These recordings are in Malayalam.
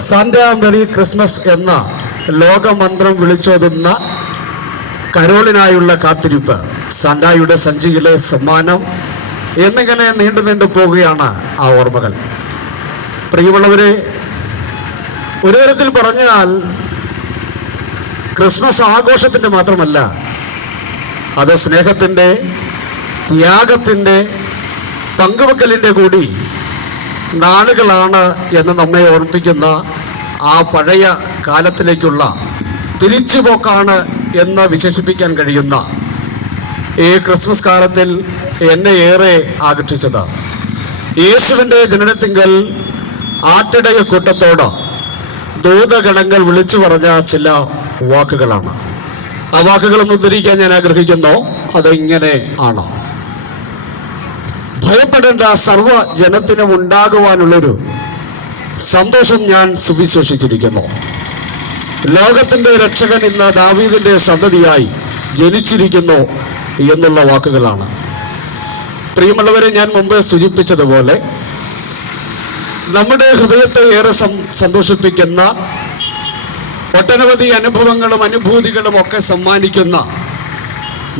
സാന്റ മെറി ക്രിസ്മസ് എന്ന ലോകമന്ത്രം വിളിച്ചോതുന്ന കരോളിനായുള്ള കാത്തിരിപ്പ്. സാന്റായുടെ സഞ്ചിയിലെ സമ്മാനം എന്നിങ്ങനെ നീണ്ടു നീണ്ടു പോവുകയാണ് ആ ഓർമ്മകൾ. പ്രിയമുള്ളവരെ ഒരു തരത്തിൽ പറഞ്ഞാൽ ക്രിസ്മസ് ആഘോഷത്തിന്റെ മാത്രമല്ല അത് സ്നേഹത്തിന്റെ ത്യാഗത്തിന്റെ പങ്കുവെക്കലിന്റെ കൂടി നാളുകളാണ് എന്ന് നമ്മെ ഓർമ്മിപ്പിക്കുന്ന ആ പഴയ കാലത്തിലേക്കുള്ള തിരിച്ചുപോക്കാണ് എന്ന് വിശേഷിപ്പിക്കാൻ കഴിയുന്ന ഈ ക്രിസ്മസ് കാലത്തിൽ എന്നെ ഏറെ ആകർഷിച്ചത്. യേശുവിന്റെ ജനനത്തിങ്കൽ ആട്ടിടയ കൂട്ടത്തോട് ദൂതഗണങ്ങൾ വിളിച്ചു പറഞ്ഞ ചില വാക്കുകളാണ്. ആ വാക്കുകളൊന്നും ഉദ്ധരിക്കാൻ ഞാൻ ആഗ്രഹിക്കുന്നു. അതെങ്ങനെ ആണ്. ഭയപ്പെടേണ്ട സർവ ജനത്തിനും ഉണ്ടാകുവാനുള്ളൊരു സന്തോഷം ഞാൻ സുവിശേഷിച്ചിരിക്കുന്നു. ലോകത്തിന്റെ രക്ഷകൻ ഇന്ന് ദാവീദിന്റെ സന്തതിയായി ജനിച്ചിരിക്കുന്നു എന്നുള്ള വാക്കുകളാണ്. പ്രിയമുള്ളവരെ ഞാൻ മുമ്പ് സൂചിപ്പിച്ചതുപോലെ നമ്മുടെ ഹൃദയത്തെ ഏറെ സന്തോഷിപ്പിക്കുന്ന ഒട്ടനവധി അനുഭവങ്ങളും അനുഭൂതികളും ഒക്കെ സമ്മാനിക്കുന്ന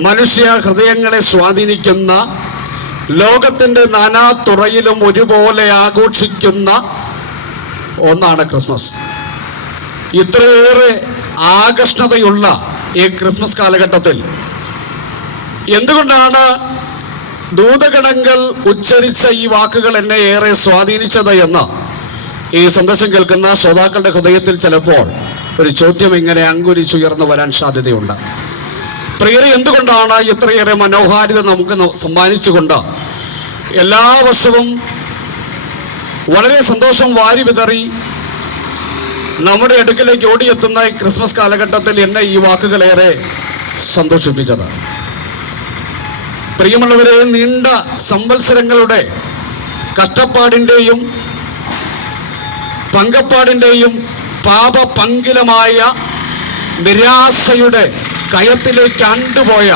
മനുഷ്യ ഹൃദയങ്ങളെ സ്വാധീനിക്കുന്ന ലോകത്തിന്റെ നാനാ തുറയിലും ഒരുപോലെ ആഘോഷിക്കുന്ന ഒന്നാണ് ക്രിസ്മസ്. ഇത്രയേറെ ആകർഷണതയുള്ള ഈ ക്രിസ്മസ് കാലഘട്ടത്തിൽ എന്തുകൊണ്ടാണ് ദൂതഗണങ്ങൾ ഉച്ചരിച്ച ഈ വാക്കുകൾ എന്നെ ഏറെ സ്വാധീനിച്ചത് എന്ന് ഈ സന്ദേശം കേൾക്കുന്ന ശ്രോതാക്കളുടെ ഹൃദയത്തിൽ ചിലപ്പോൾ ഒരു ചോദ്യം ഇങ്ങനെ അങ്കുരിച്ചുയർന്നു വരാൻ സാധ്യതയുണ്ട്. പ്രിയരെ എന്തുകൊണ്ടാണ് ഇത്രയേറെ മനോഹാരിത നമുക്ക് സമ്മാനിച്ചുകൊണ്ട് എല്ലാ വർഷവും വളരെ സന്തോഷം വാരി വിതറി നമ്മുടെ അടുക്കിലേക്ക് ഓടിയെത്തുന്ന ഈ ക്രിസ്മസ് കാലഘട്ടത്തിൽ എന്നെ ഈ വാക്കുകളേറെ സന്തോഷിപ്പിച്ചത്. പ്രിയമുള്ളവരെ നീണ്ട സംവത്സരങ്ങളുടെ കഷ്ടപ്പാടിന്റെയും പങ്കപ്പാടിന്റെയും പാപപങ്കിലമായ നിരാശയുടെ കയത്തിലേക്ക് അണ്ടുപോയ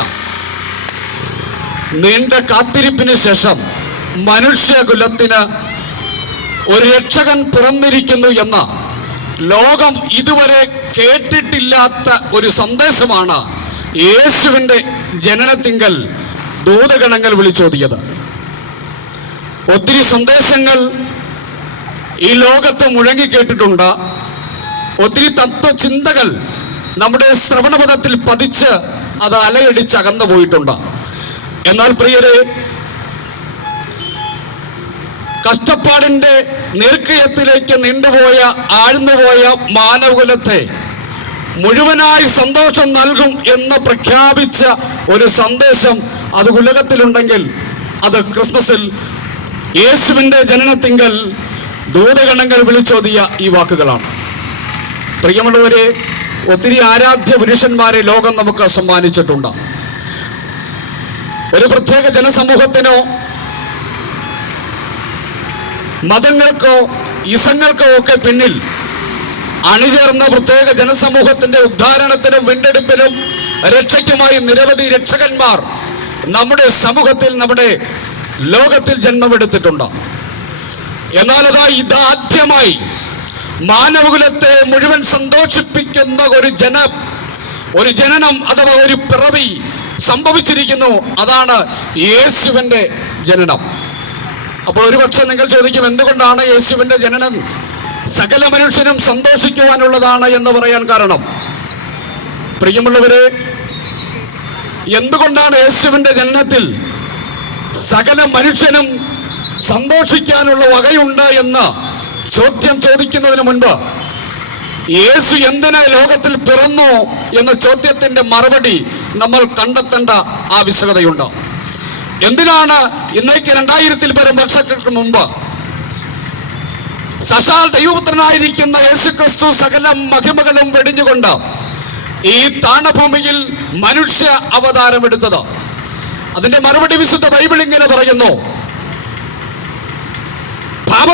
നീണ്ട കാത്തിരിപ്പിന് ശേഷം മനുഷ്യകുലത്തിന് ഒരു രക്ഷകൻ പിറന്നിരിക്കുന്നു എന്ന ലോകം ഇതുവരെ കേട്ടിട്ടില്ലാത്ത ഒരു സന്ദേശമാണ് യേശുവിന്റെ ജനനത്തിങ്കൽ ദൂതഗണങ്ങൾ വിളിച്ചോതിയത്. ഒത്തിരി സന്ദേശങ്ങൾ ഈ ലോകത്ത് മുഴങ്ങി കേട്ടിട്ടുണ്ട്. ഒത്തിരി തത്വചിന്തകൾ നമ്മുടെ ശ്രവണപഥത്തിൽ പതിച്ച് അത് അലയടിച്ച് അകന്നു പോയിട്ടുണ്ട്. എന്നാൽ പ്രിയരെ കഷ്ടപ്പാടിന്റെ നീർക്കയത്തിലേക്ക് നീണ്ടുപോയ ആഴ്ന്നുപോയ മാനവകുലത്തെ മുഴുവനായി സന്തോഷം നൽകും എന്ന് പ്രഖ്യാപിച്ച ഒരു സന്ദേശം അത് ഉലകത്തിലുണ്ടെങ്കിൽ അത് ക്രിസ്മസിൽ യേശുവിന്റെ ജനനത്തിങ്കൽ ദൂതഗണങ്ങൾ വിളിച്ചോതിയ ഈ വാക്കുകളാണ്. പ്രിയമുള്ളവരെ ഒത്തിരി ആരാധ്യ പുരുഷന്മാരെ ലോകം നമുക്ക് സമ്മാനിച്ചിട്ടുണ്ട്. ഒരു പ്രത്യേക ജനസമൂഹത്തിനോ മതങ്ങൾക്കോ ഇസങ്ങൾക്കോ ഒക്കെ പിന്നിൽ അണിചേർന്ന പ്രത്യേക ജനസമൂഹത്തിന്റെ ഉദ്ധാരണത്തിനും വീണ്ടെടുപ്പിനും രക്ഷയ്ക്കുമായി നിരവധി രക്ഷകന്മാർ നമ്മുടെ സമൂഹത്തിൽ നമ്മുടെ ലോകത്തിൽ ജന്മമെടുത്തിട്ടുണ്ട്. എന്നാൽ ഇതാദ്യമായി മാനവകുലത്തെ മുഴുവൻ സന്തോഷിപ്പിക്കുന്ന ഒരു ജന ഒരു ജനനം അഥവാ ഒരു പിറവി സംഭവിച്ചിരിക്കുന്നു അതാണ് യേശുവിന്റെ ജനനം. അപ്പോൾ ഒരുപക്ഷെ നിങ്ങൾ ചോദിക്കും എന്തുകൊണ്ടാണ് യേശുവിന്റെ ജനനം? സകല മനുഷ്യനും സന്തോഷിക്കുവാനുള്ളതാണ് എന്ന് പറയാൻ കാരണം. പ്രിയമുള്ളവരെ എന്തുകൊണ്ടാണ് യേശുവിന്റെ ജനനത്തിൽ സകല മനുഷ്യനും സന്തോഷിക്കാനുള്ള വകയുണ്ട് എന്ന് ചോദ്യം ചോദിക്കുന്നതിന് മുൻപ് യേശു എന്തിനാ ലോകത്തിൽ പിറന്നു എന്ന ചോദ്യത്തിന്റെ മറുപടി നമ്മൾ കണ്ടെത്തേണ്ട ആവശ്യകതയുണ്ട് എന്തിനാണ് ഇന്നേക്ക് രണ്ടായിരത്തിൽ പരം വർഷങ്ങൾക്ക് മുമ്പ് സശാൽ ദൈവപുത്രനായിരിക്കുന്ന യേശു ക്രിസ്തു സകല മഹിമകളും വെടിഞ്ഞുകൊണ്ട് ഈ താണഭൂമിയിൽ മനുഷ്യ അവതാരം എടുത്തത് അതിന്റെ മറുപടി വിശുദ്ധ ബൈബിൾ ഇങ്ങനെ പറയുന്നു.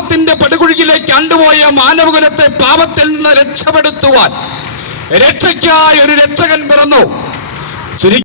പാപത്തിന്റെ പടുകുഴിയിലേക്ക് കണ്ടുപോയ മാനവകുലത്തെ പാപത്തിൽ നിന്ന് രക്ഷപ്പെടുത്തുവാൻ രക്ഷയ്ക്കായി ഒരു രക്ഷകൻ പിറന്നു.